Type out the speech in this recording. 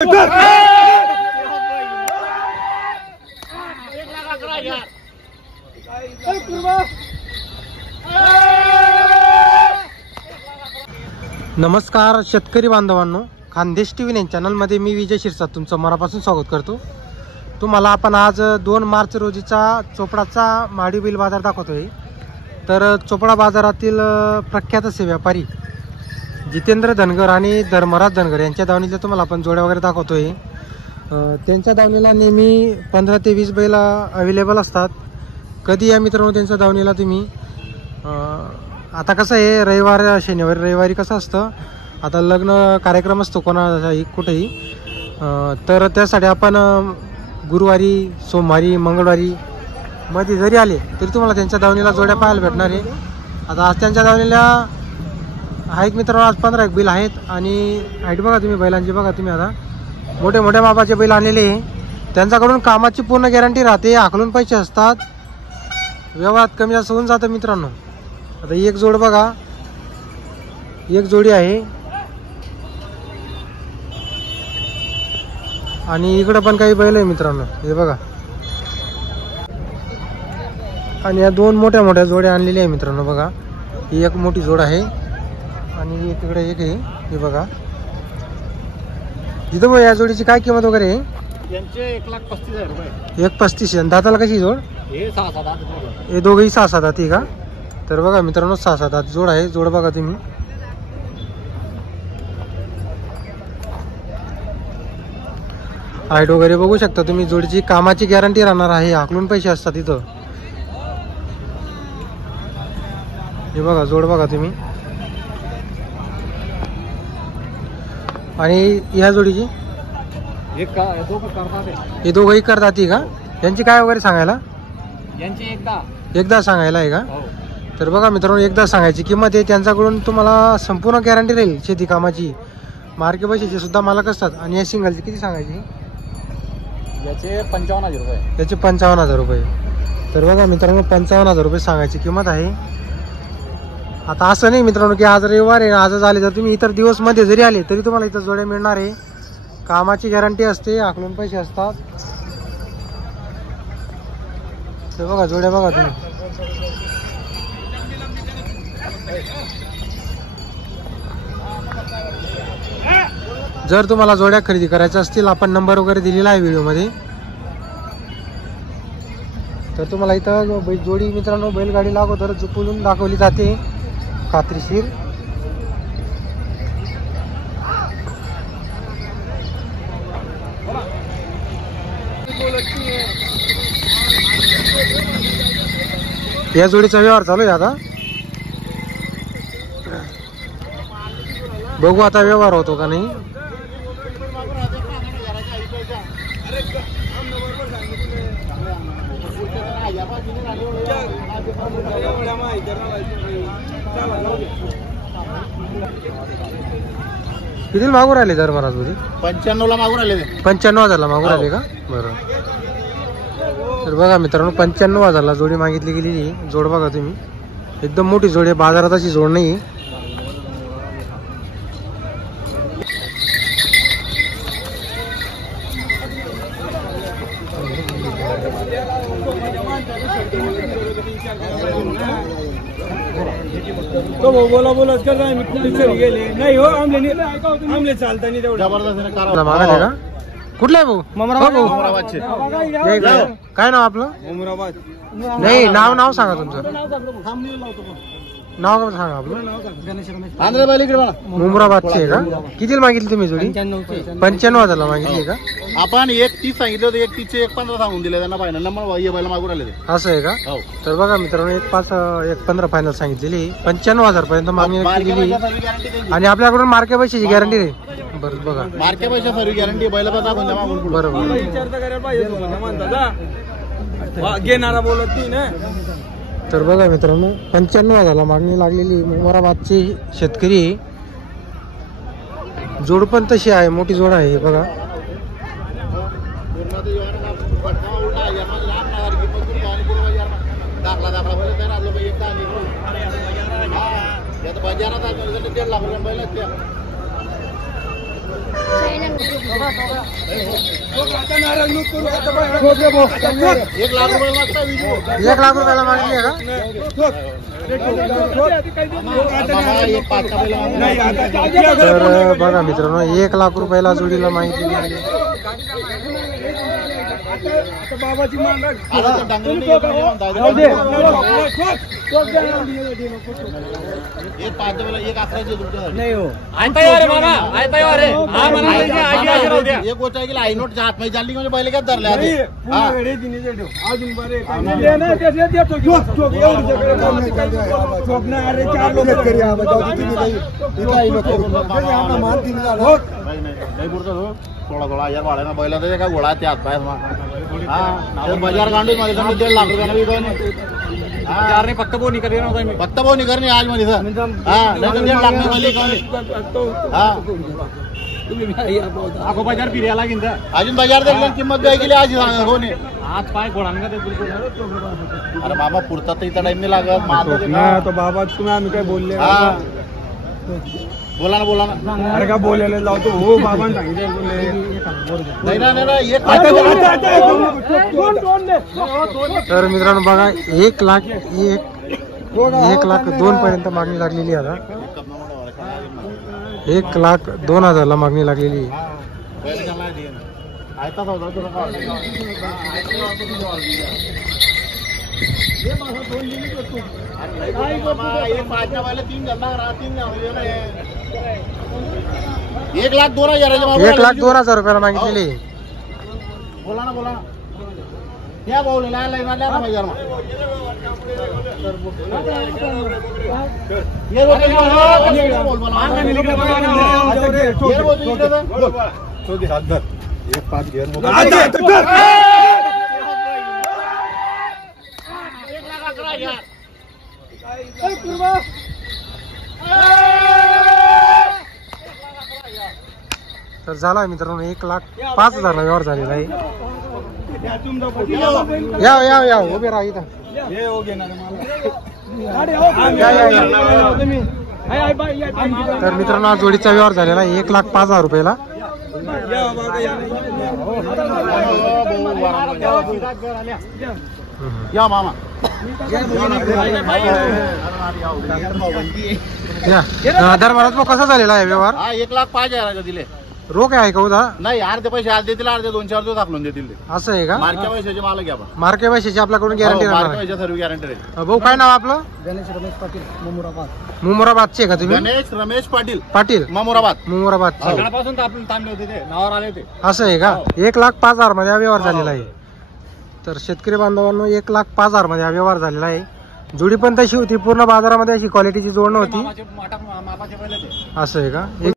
नमस्कार शेतकरी बांधवांनो, खानदेश टीव्ही चॅनलमध्ये मी विजय शिरसाट तुमचं मनापासून स्वागत करतो। तुम्हाला आपण आज 2 मार्च रोजीचा चोपडाचा माडी बैल बाजार दाखवतोय। तर चोपडा बाजारातील प्रख्यात असे व्यापारी जितेंद्र धनगर आणि धर्मराज धनगर यांच्या दावणीला तुम्हाला आपण जोड्या वगैरे दाखवतोय। त्यांच्या दावणीला नेहमी 15 ते 20 बैल अवेलेबल असतात। कधी या मित्रांनो त्यांच्या दावणीला तुम्ही आता कसं आहे, रविवार शनिवारी रविवारी कसं असतं, आता लग्न कार्यक्रम असतो कोणाचाही कुठेही, तर त्यासाठी आपण गुरुवारी सोमवारी मंगळवारी मध्ये जरी आले तरी तुम्हाला त्यांच्या दावणीला जोड्या पाहायला भेटणार आहे। आता आज त्यांच्या दावणीला आहेत मित्रांनो, आज 15 एक बैल आहेत आणि हाईट बघा तुम्ही बैलांची, बघा तुम्ही आता मोठे मोठ्या मापाचे बैल आणलेले आहे। त्यांच्याकडून कामाची पूर्ण गॅरंटी राहते, आखलून पैसे असतात, व्यवहारात कमी जास्त होऊन जातं मित्रांनो। आता एक जोड बघा, एक जोडी आहे आणि इकडे पण काही बैल आहे मित्रांनो, हे बघा। आणि या 2 मोठ्या मोठ्या जोड्या आणलेल्या आहे मित्रांनो, बघा ही एक मोठी जोड आहे आणि तिकडे एक आहे, हे बघा। इथं बघा या जोडीची काय किंमत वगैरे आहे? यांचे 1,35,000 रुपये। 1,35,000। दाताला कशी जोड? हे 6-7 दात, हे दोघेही 6-7 दाती का? तर बघा मित्रांनो 6-7 दात जोड आहे। जोड बघा तुम्ही, हाईट वगैरे बघू शकता तुम्ही। जोडीची कामाची गॅरंटी राहणार आहे, हाकलून पैसे असतात इथं, हे बघा जोड बघा तुम्ही। आणि ह्या जोडीची हे दोघंही करतात का? यांची काय वगैरे सांगायला? यांचे एकदा सांगायला आहे का? तर बघा मित्रांनो एकदा सांगायची किंमत आहे। त्यांच्याकडून तुम्हाला संपूर्ण गॅरंटी राहील शेती कामाची, मार्के पैशाचे सुद्धा मालक असतात। आणि या सिंगलची किती सांगायची? याचे 55,000 रुपये। याचे 55,000 रुपये। तर बघा मित्रांनो 55,000 रुपये सांगायची किंमत आहे। आता असं नाही मित्रांनो की आज रविवार आहे आजच आले, जर तुम्ही इतर दिवस मध्ये जरी आले तरी तुम्हाला इथं जोड्या मिळणार आहे, कामाची गॅरंटी असते, आकलून पैसे असतात। तर बघा जोड्या बघा तुम्ही। जर तुम्हाला जोड्या खरेदी करायच्या असतील, आपण नंबर वगैरे दिलेला आहे व्हिडिओमध्ये, तर तुम्हाला इथं जोडी मित्रांनो बैलगाडी अगोदर जुपून दाखवली जाते खात्रीशीर। या जोडीचा व्यवहार चालू आहे आता, बघू आता व्यवहार होतो का नाही। किती मागू राहिले दर महाराज? 95ला मागू राहिले। 95,000ला मागू राहिले का? बरं। तर बघा मित्रांनो 95,000ला जोडी मागितली गेलेली जोड बघा तुम्ही, एकदम मोठी जोडी आहे, बाजारात अशी जोड नाही। तो बोला कर रहा है गेले नाही हो, आमले चालता नाही तेवढं जबरदस्त मागा का? कुठला आहे भाऊ? उमराबादचे। काय नाव आपलं? उमराबाद नाही, नाव सांगा तुमचं, नाव सांगा आपलं। उमराबादचे का? कितीला मागितली तुम्ही जोडी? 95,000ला मागितली का? आपण 1,30 सांगितलं होतं, 1,30चे 1,15 सांगून दिले त्यांना फायनल नंबर, ये बैला मागू राहिले। असं आहे का? तर बघा मित्रांनो 1,15 फायनल सांगितलेली, 95,000 पर्यंत मागणी केलेली आणि आपल्याकडून मार्के पैशाची गॅरंटी आहे। बरं बघा मार्के पैसा सर्व गॅरंटी बैला दाखवून द्या मागून। बरोबर विचारता करायला पाहिजे म्हणता घेणारा बोलत नाही ना। तर बघा मित्रांनो 95,000ला मागणी लागलेली उमराबादची शेतकरी, जोड पण तशी आहे, मोठी जोड आहे बघा। आता नाराज नको करू, आता बाय. ठोक रे भाऊ. 1 लाख रुपये मागता विजू. 1 लाख रुपयाला मागणी आहे का? ठोक. बाबा, एक 5 चा बैल मागून नाही, आता तर बघा मित्रांनो 1 लाख रुपयाला जोडीला माहिती आहे. आता बाबाची मान राख. आता ते डांगरीने एक म्हणजे म्हणतात. जाऊ दे. ठोक. ठोक द्या. एक 5 बैल, एक 11 तुमच्यासाठी. नाही हो. एक गोष्ट आहे की आईनोटच्या हातमध्ये चालली म्हणजे बैल काय धरले आधी. नाही, हा. पुन्हा वेळी दिली ते ठेव. अजून बरे काय नाही. दे ना, ते देतो की. ठोक, ठोक. एवढं सगळं बोलणं काय बोलणं. ठोक ना, अरे 4 लोक शेतकरी आहे. ठोक. नाही पुरतो थोडा 1000 वाढायला बैला तर काय घोडा ते हात पाय हा बाजार गांडूच मध्ये 1.5 लाख रुपयाला विकून फक्त बोनी करे ना फक्त भाऊ निघर आज मध्ये सर हा नाही 1.5 लाख मध्ये हा आखो बाजार फिरायला लागेल का अजून बाजार देखील किंमत काय केली आज हो नाही आज पाय घोडांना ते अरे मामा पुरता तर इथं टाइम नाही लागत ना तो बाबा तुम्ही आम्ही काय बोलले हा बोला ना अरे का बोलायला लावतो हो बाबांनी सांगितलं नाही ना एक तर मित्रांनो बघा 1 लाख 2 पर्यंत मागणी लागलेली आहे आता 1,02,000 ला मागणी लागलेली आहे. एक लाख 2,000 1,02,000 रुपयाला मागितलेली आहे. बोला ना या बोलले बाजार तर झाला मित्रांनो 1,05,000 ला व्यवहार झालेला आहे. या उभे राहा इथं. तर मित्रांनो आज जोडीचा व्यवहार झालेला आहे 1,05,000 रुपयाला. या मामा या धर्मराज भाऊ कसा झालेला आहे व्यवहार? हा 1,05,000 दिले रोख आहे का उदा? नाही अर्धे पैसे आज देतील अर्धे 2-4 दिवस दाखवून देतील असं आहे का? मार्के पैशाचे मालक घ्या आपण मार्के पैशाची आपल्याकडून गॅरंटी राहणार मार्के आहे. पैशाची सर्व गॅरंटी राहील. भाऊ काय नाव आपलं? गणेश रमेश पाटील मुमुराबादचे का तुम्ही? गणेश रमेश पाटील पाटील मामुराबाद मुमुराबादचे सकाळपासून तर आपण थांबले होते ते नावावर आले होते असं आहे का? 1,05,000 मध्ये हा व्यवहार झालेला आहे. तर शेतकरी बांधवांनो 1,05,000 मध्ये हा व्यवहार झालेला आहे. जोडी पण तशी होती पूर्ण बाजारामध्ये अशी क्वालिटीची जोड नव्हती. मापाचे पहिले ते असं आहे का?